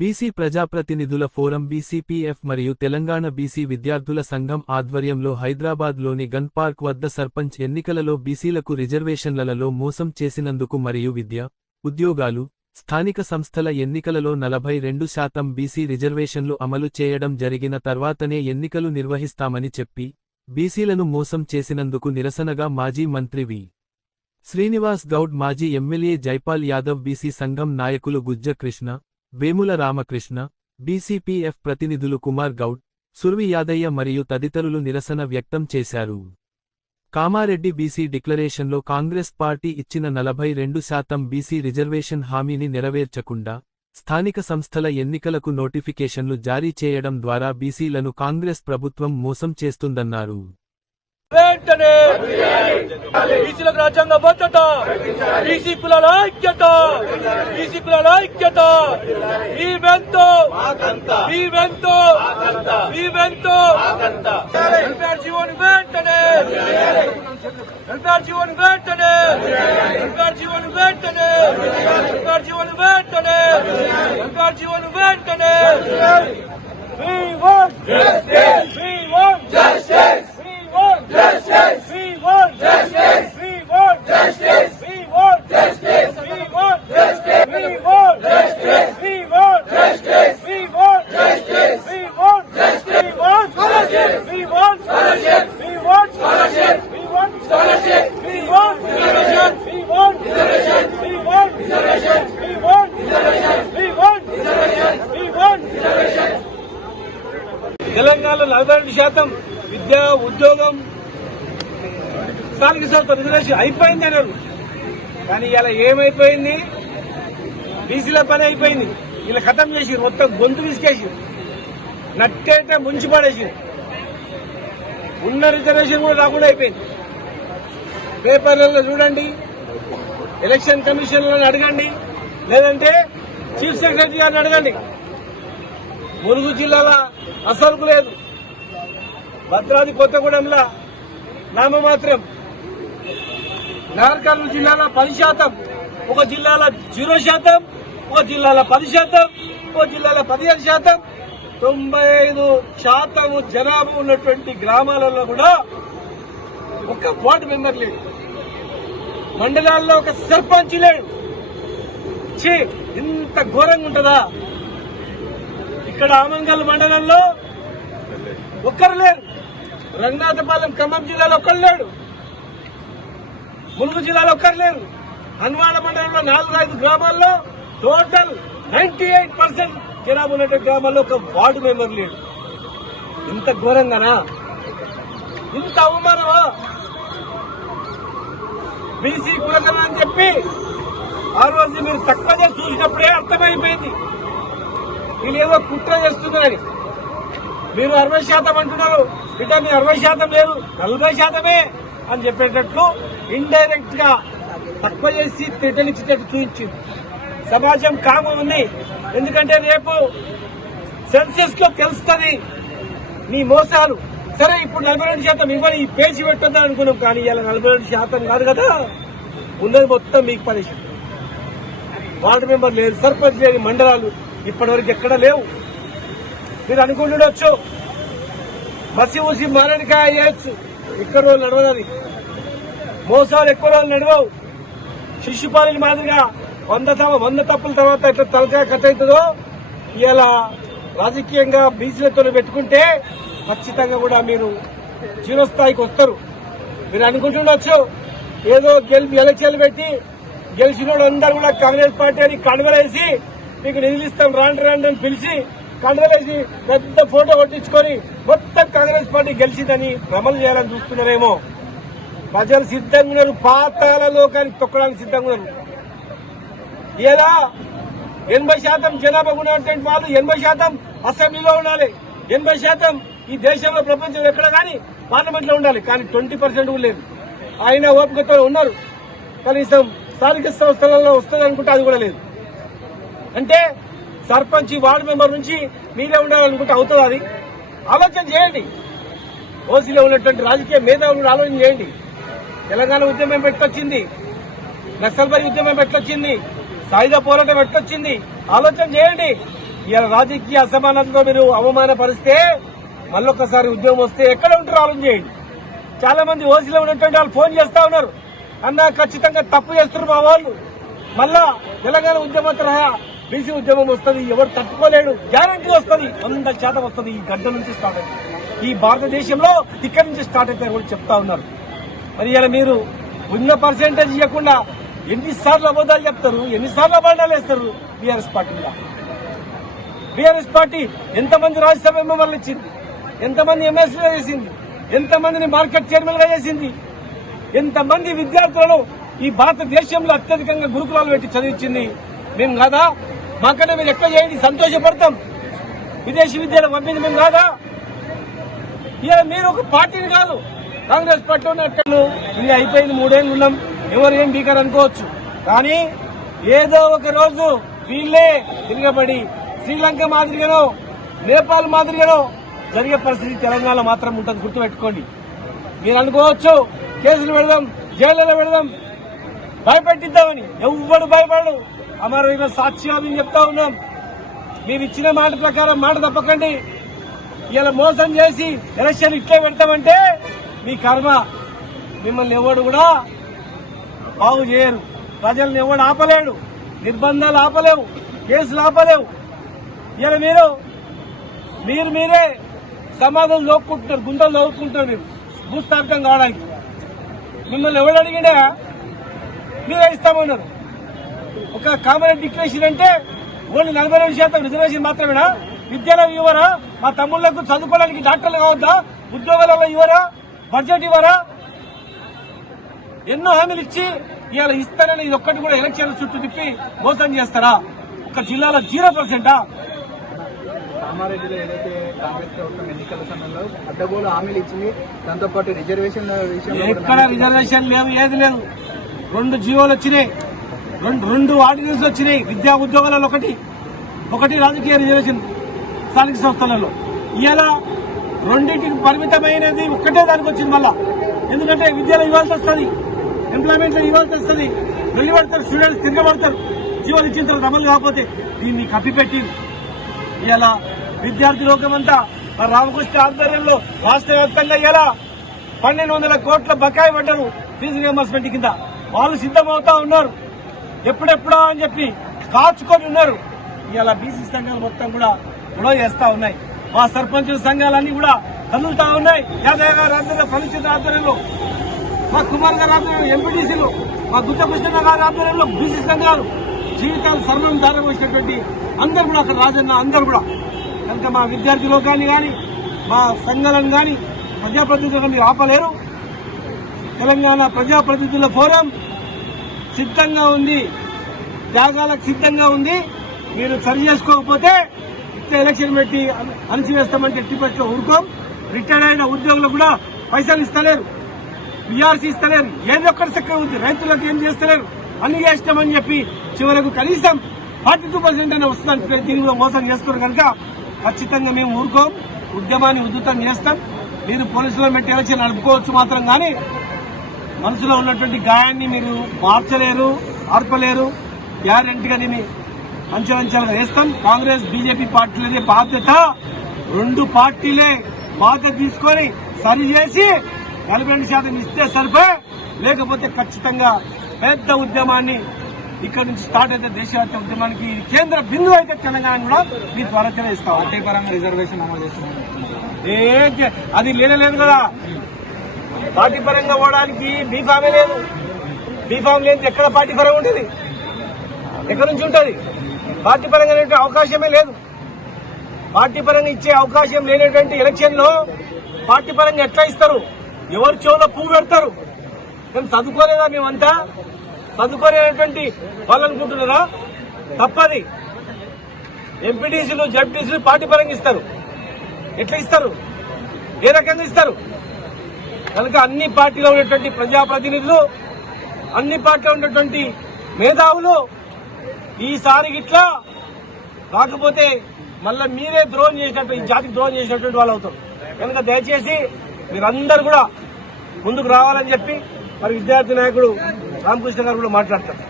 BC ప్రజాప్రతినిధుల forum బీసీపీఎఫ్ మరియు Telangana BC విద్యార్థుల సంఘం ఆధ్వర్యంలో హైదరాబాద్లోని గన్ పార్క్ వద్ద సర్పంచ్ ఎన్నికలలో బీసీలకు రిజర్వేషన్లలో మోసం చేసినందుకు మరియు విద్య, ఉద్యోగాలు, స్థానిక సంస్థల ఎన్నికలలో 42% బీసీ రిజర్వేషన్లు అమలు చేయడం జరిగిన తర్వాతనే ఎన్నికలు నిర్వహిస్తామని చెప్పి, బీసీలను మోసం చేసినందుకు నిరసనగా మాజీ మంత్రి వి. శ్రీనివాస్ గౌడ్, మాజీ ఎమ్మెల్యే జైపాల్ యాదవ్, బీసీ సంఘం నాయకులు గుజ్జ కృష్ణ, వేముల రామకృష్ణ, బీసీపీఎఫ్ ప్రతినిధులు కుమార్ గౌడ్, సుర్వి యాదయ్య మరియు తదితరులు నిరసన వ్యక్తం చేశారు. కామారెడ్డి బీసీ డిక్లరేషన్లో కాంగ్రెస్ పార్టీ ఇచ్చిన 42% బీసీ రిజర్వేషన్ హామీని నెరవేర్చకుండా, స్థానిక సంస్థల ఎన్నికలకు నోటిఫికేషన్లు జారీ చేయడం ద్వారా బీసీలను కాంగ్రెస్ ప్రభుత్వం మోసం చేస్తుందన్నారు. వెంటనే బీసీలకు రాజ్యాంగ భద్రత, బీసీ కులాల ఐక్యత, బీసీ కులాల ఐక్యత, మేమెంతో వెల్ఫేర్ జీవోని వెంటనే, వెల్ఫేర్ జీవోని వెంటనే, వెల్ఫేర్ జీవోని వెంటనే, వెల్ఫేర్ జీవోని వెంటనే, వెల్ఫేర్ జీవోని వెంటనే. We want justice. We want justice. Justice! We want justice! We want justice! We want justice! We want justice! We want justice! We want justice! We want justice! We want justice! We want scholarship! We want scholarship! We want scholarship! We want scholarship! We want reservation! We want reservation! We want reservation! We want reservation! We want reservation! We want reservation! తెలంగాణలో 42% విద్య, ఉద్యోగం, స్థానిక సంస్థ reservation అయిపోయింది అన్నారు. కానీ ఇలా ఏమైపోయింది? బీసీల పని అయిపోయింది. ఇలా ఖతం చేసి మొత్తం గొంతు విసికేసి నట్టేట ముంచి పడేసి ఉన్న రిజర్వేషన్ కూడా రాకుండా అయిపోయింది. పేపర్లలో చూడండి, ఎలక్షన్ కమిషన్లను అడగండి, లేదంటే చీఫ్ సెక్రటరీ గారిని అడగండి. ములుగు జిల్లాల అసలుకు లేదు, భద్రాద్రి కొత్తగూడెంలో నామమాత్రం, నాగర్కర్నూలు జిల్లాలో 10%, ఒక జిల్లాలో 0%, ఒక జిల్లాలో 10%, ఒక జిల్లాలో 15%, 95% జనాభా ఉన్నటువంటి గ్రామాలలో కూడా ఒక వార్డు మెంబర్ లేడు, మండలాల్లో ఒక సర్పంచ్ లేడు. ఇంత ఘోరంగా ఉంటుందా? ఇక్కడ ఆమంగల్ మండలంలో ఒక్కరు లేరు, రంగనాథపాలెం ఖమ్మం జిల్లాలో ఒక్కరు లేడు, ములుగు జిల్లాలో ఒక్కరు లేరు, హన్వాడ మండలంలో 4-5 గ్రామాల్లో టోటల్ 98% జనాభా ఉన్నటువంటి గ్రామాల్లో ఒక వార్డు మెంబర్ లేడు. ఇంత ఘోరంగానా? ఇంత అవమానమా? బీసీ కులగన అని చెప్పి ఆ రోజు మీరు తక్కువ చేసి చూసినప్పుడే అర్థమైపోయింది వీళ్ళు ఏదో కుట్ర చేస్తున్నారని. మీరు 60% అంటున్నారు, ఇట మీ 60% లేదు 40% అని చెప్పేటట్లు ఇండైరెక్ట్ గా తక్కువ చేసి తిట్టనిచ్చేటట్టు చూపించింది. సమాజం కాము ఉంది. ఎందుకంటే రేపు సెన్సెస్ లో తెలుస్తుంది మీ మోసాలు. సరే, ఇప్పుడు 42% ఇవ్వని ఈ పేచి పెట్టొద్దని అనుకున్నాం, కానీ ఇలా 42% కాదు కదా, ఉన్నది మొత్తం మీకు పరిస్థితి. వార్డు మెంబర్ లేదు, సర్పంచ్ లేని మండలాలు ఇప్పటివరకు ఎక్కడ లేవు. మీరు అనుకుంటుండొచ్చు మసి ఊసి మారడికాయ చేయొచ్చు, ఇక్కడ రోజులు నడవదని. మోసాలు ఎక్కువ రోజులు నడవవు. శిశుపాలని మాదిరిగా 100 తప్పుల తర్వాత ఎట్లా తలకాయ కట్ అవుతుందో, ఇలా రాజకీయంగా బీసీలతో పెట్టుకుంటే ఖచ్చితంగా కూడా మీరు చిరస్థాయికి వస్తారు. మీరు అనుకుంటుండొచ్చు ఏదో ఎలక్షన్లు పెట్టి గెలిచిన అందరూ కూడా కాంగ్రెస్ పార్టీ అని కండవలేసి మీకు నిధులు ఇస్తాం రాండి అని పిలిచి కండవలేసి పెద్ద ఫోటో కొట్టించుకొని మొత్తం కాంగ్రెస్ పార్టీ గెలిచిందని అమలు చేయాలని చూస్తున్నారేమో. ప్రజలు సిద్ధంగా ఉన్నారు, పాతాల లోకానికి తొక్కడానికి సిద్ధంగా ఉన్నారు. ఇలా 80% జనాభా ఉన్నటువంటి వాళ్ళు 80% అసెంబ్లీలో ఉండాలి, 80% ఈ దేశంలో ప్రపంచం ఎక్కడ కానీ పార్లమెంట్ లో ఉండాలి. కానీ 20% కూడా లేదు. ఆయన ఓపికతో ఉన్నారు, కనీసం స్థానిక సంస్థలలో వస్తుంది అనుకుంటే అది కూడా లేదు. అంటే సర్పంచ్ వార్డు మెంబర్ నుంచి మీరే ఉండాలనుకుంటే అవుతుంది? అది ఆలోచన చేయండి. ఓసీలో ఉన్నటువంటి రాజకీయ మేధావులు ఆలోచన చేయండి. తెలంగాణ ఉద్యమం ఎట్లొచ్చింది, నక్సల్బరీ ఉద్యమం ఎట్లొచ్చింది, సాయుధ పోరాటం ఎట్లొచ్చింది, ఆలోచన చేయండి. ఇవాళ రాజకీయ అసమానతతో మీరు అవమానపరిస్తే మళ్ళొక్కసారి ఉద్యోగం వస్తే ఎక్కడ ఉంటారు ఆలోచన చేయండి. చాలా మంది ఓసీలో ఉన్నటువంటి వాళ్ళు ఫోన్ చేస్తా ఉన్నారు, అన్నా ఖచ్చితంగా తప్పు చేస్తున్నారు మా వాళ్ళు, మళ్ళా తెలంగాణ ఉద్యమం తరహా బీసీ ఉద్యమం వస్తుంది, ఎవరు తట్టుకోలేడు, గ్యారంటీ వస్తుంది, 100% వస్తుంది. ఈ గంట నుంచి స్టార్ట్ అవుతుంది, ఈ భారతదేశంలో ఇక్కడి నుంచి స్టార్ట్ అవుతారు కూడా చెప్తా ఉన్నారు. మరి ఇలా మీరు ఉన్న పర్సెంటేజ్ ఇవ్వకుండా ఎన్నిసార్లు అబద్దాలు చెప్తారు, ఎన్నిసార్లు అబద్దాలు వేస్తారు బీఆర్ఎస్ పార్టీ మీద. బీఆర్ఎస్ పార్టీ ఎంతమంది రాజ్యసభ మెంబర్లు ఇచ్చింది, ఎంతమంది ఎమ్మెల్సీగా చేసింది, ఎంతమందిని మార్కెట్ చైర్మన్ గా చేసింది, ఎంతమంది విద్యార్థులను ఈ భారతదేశంలో అత్యధికంగా గురుకులాలు పెట్టి చదివించింది మేము కాదా? మాకన్నా మీరు ఎక్కువ చేయండి, సంతోషపడతాం. విదేశీ విద్యలో పంపింది మేము కాదా? ఇలా మీరు ఒక పార్టీని కాదు, కాంగ్రెస్ పార్టీ ఉన్నట్టు ఇంకా అయిపోయింది, 3 ఏళ్ళు ఉన్నాం, ఎవరు ఏం బీకర్ అనుకోవచ్చు. కానీ ఏదో ఒక రోజు వీళ్ళే తిరగబడి శ్రీలంక మాదిరిగానో నేపాల్ మాదిరిగానో జరిగే పరిస్థితి తెలంగాణ మాత్రం ఉంటుంది, గుర్తుపెట్టుకోండి. మీరు అనుకోవచ్చు కేసులు పెడదాం, జైళ్లలో పెడదాం, భయపెట్టిద్దామని. ఎవ్వడు భయపడు. అమరవీరుల సాక్ష్యాన్ని చెప్తా ఉన్నాం. మీరు ఇచ్చిన మాట ప్రకారం మాట తప్పకండి. ఇలా మోసం చేసి ఎలక్షన్ ఇట్లే పెడతామంటే మీ కర్మ. మిమ్మల్ని ఎవడు కూడా బాగు చేయరు, ప్రజల్ని ఎవడు ఆపలేడు, నిర్బంధాలు ఆపలేవు, కేసులు ఆపలేవు. ఇలా మీరే సమాధులు లోక్కుంటున్నారు, గుంటలు లోక్కుంటారు మీరు భూస్థాపితం కావడానికి. మిమ్మల్ని ఎవడు అడిగినా మీరే ఇస్తామన్నారు. ఒక కామన్ డిక్లరేషన్ అంటే ఓన్లీ 42% రిజర్వేషన్ మాత్రమేనా? విద్యలో ఇవ్వరా? మా తమ్ముళ్లకు చదువుకోవడానికి డాక్టర్లు కావద్దా? ఉద్యోగాలలో ఇవ్వరా? బడ్జెట్ ఇవ్వరా? ఎన్నో హామీలు ఇచ్చి ఇవాళ ఇస్తారని ఇది ఒక్కటి కూడా ఎలక్షన్ల చుట్టూ తిప్పి మోసం చేస్తారా? ఒక జిల్లాలో 0%. కామారెడ్డిలో ఏదైతే కాంగ్రెస్ ప్రభుత్వం ఎన్నికల సమయంలో అడ్డగోలు హామీలు ఇచ్చింది, దాంతో పాటు రిజర్వేషన్ విషయంలో ఎక్కడ రిజర్వేషన్ లేవు, ఏది లేదు. 2 జీవోలు వచ్చినాయి, 2 ఆర్డినెన్స్ వచ్చినాయి. విద్యా ఉద్యోగాలలో ఒకటి రాజకీయ రిజర్వేషన్ స్థానిక సంస్థలలో. ఇవాళ 2టికి పరిమితమైనది ఒక్కటే దానికి వచ్చింది మళ్ళా. ఎందుకంటే విద్యలో ఇవ్వాల్సి వస్తుంది, ఎంప్లాయ్మెంట్ లో ఇవ్వాల్సి వస్తుంది, వెళ్లిపడతారు, స్టూడెంట్స్ తిరగబడతారు. జీవోలు ఇచ్చిన తర్వాత అమలు కాకపోతే దీన్ని కప్పిపెట్టి ఇవాళ విద్యార్థి లోకమంతా రామకృష్ణ ఆధ్వర్యంలో రాష్ట్ర వ్యాప్తంగా ఇలా 1200 కోట్ల బకాయి పడ్డారు ఫీజు రియంబర్స్మెంట్ కింద. వాళ్ళు సిద్దమవుతా ఉన్నారు, ఎప్పుడెప్పుడా అని చెప్పి కాచుకొని ఉన్నారు. ఇలా బీసీ సంఘాలు మొత్తం కూడా గొడవ చేస్తా ఉన్నాయి. మా సర్పంచుల సంఘాలన్నీ కూడా కదులుతా ఉన్నాయి. యాదయ్య గారి ఆధ్వర్యంలో, ఫలిత ఆధ్వర్యంలో, మా కుమార్ గారి ఆధ్వర్యంలో ఎంపీటీసీలు, మా గుత్తకృష్ణ గారి ఆధ్వర్యంలో బీసీ సంఘాలు జీవితాలు సర్వం దారపోసినటువంటి అందరు కూడా అక్కడ రాజన్న అందరు కూడా. కనుక మా విద్యార్థి లోకాన్ని కానీ మా సంఘాలను కానీ ప్రజాప్రతినిధులను మీరు ఆపలేరు. తెలంగాణ ప్రజాప్రతినిధుల ఫోరం సిద్ధంగా ఉంది, త్యాగాలకు సిద్ధంగా ఉంది. మీరు సరి చేసుకోకపోతే ఎలక్షన్ పెట్టి అణచివేస్తామంటే ఎట్టి పరిస్థితిలో ఊరుకోం. రిటైర్డ్ అయిన ఉద్యోగులకు కూడా పైసలు ఇస్తలేరు, పీఆర్సీ ఇస్తలేరు, ఏది ఒక్కటి చక్కగా ఉంది. రైతులకు ఏం చేస్తలేరు, అన్ని చేస్తామని చెప్పి చివరకు కనీసం 42% అయినా వస్తుందంటే దీన్ని కూడా మోసం చేస్తున్నారు. కనుక ఖచ్చితంగా మేము ఊరుకోం, ఉద్యమాన్ని ఉధృతం చేస్తాం. మీరు పోలీసులో పెట్టి ఎలక్షన్ నడుపుకోవచ్చు మాత్రం కానీ మనసులో ఉన్నటువంటి గాయాన్ని మీరు మార్చలేరు, ఆర్పలేరు. గ్యారెంటీగా దీన్ని అంచెలంచెలుగా వేస్తాం. కాంగ్రెస్ బీజేపీ పార్టీలదే బాధ్యత, 2 పార్టీలే బాధ్యత తీసుకొని సరి చేసి 42% ఇస్తే సరిపోయి, లేకపోతే ఖచ్చితంగా పెద్ద ఉద్యమాన్ని ఇక్కడ నుంచి స్టార్ట్ అయితే దేశవ్యాప్త ఉద్యమానికి కేంద్ర బిందువు అయితే తెలంగాణ కూడా మీ త్వరగా ఇస్తాం. పార్టీ పరంగా రిజర్వేషన్ అమలు చేస్తున్నాం, అది లేదు కదా. పార్టీ పరంగా పోవడానికి బీఫామే లేదు. బీఫామ్ లేదు, ఎక్కడ పార్టీ పరంగా ఉంటుంది? ఎక్కడి నుంచి ఉంటుంది? పార్టీ పరంగా అవకాశమే లేదు. పార్టీ పరంగా ఇచ్చే అవకాశం లేనటువంటి ఎలక్షన్ లో పార్టీ పరంగా ఎట్లా ఇస్తారు? ఎవరు చెవులో పువ్వు పెడతారు? మేము చదువుకోలేదా? మేమంతా చదువుకోలేనటువంటి వాళ్ళు అనుకుంటున్నారా? తప్పది. ఎంపీటీసీలు, జడ్పీటీసీలు పార్టీ పరంగా ఇస్తారు. ఎట్లా ఇస్తారు? ఏ రకంగా ఇస్తారు? కనుక అన్ని పార్టీలో ఉన్నటువంటి ప్రజాప్రతినిధులు, అన్ని పార్టీలో ఉన్నటువంటి మేధావులు ఈసారి ఇట్లా కాకపోతే మళ్ళా మీరే ద్రోహం చేసినట్టు, ఈ జాతికి ద్రోహం చేసినటువంటి వాళ్ళు అవుతారు. కనుక దయచేసి మీరందరూ కూడా ముందుకు రావాలని చెప్పి మరి విద్యార్థి నాయకుడు రామకృష్ణ గారు కూడా మాట్లాడతారు.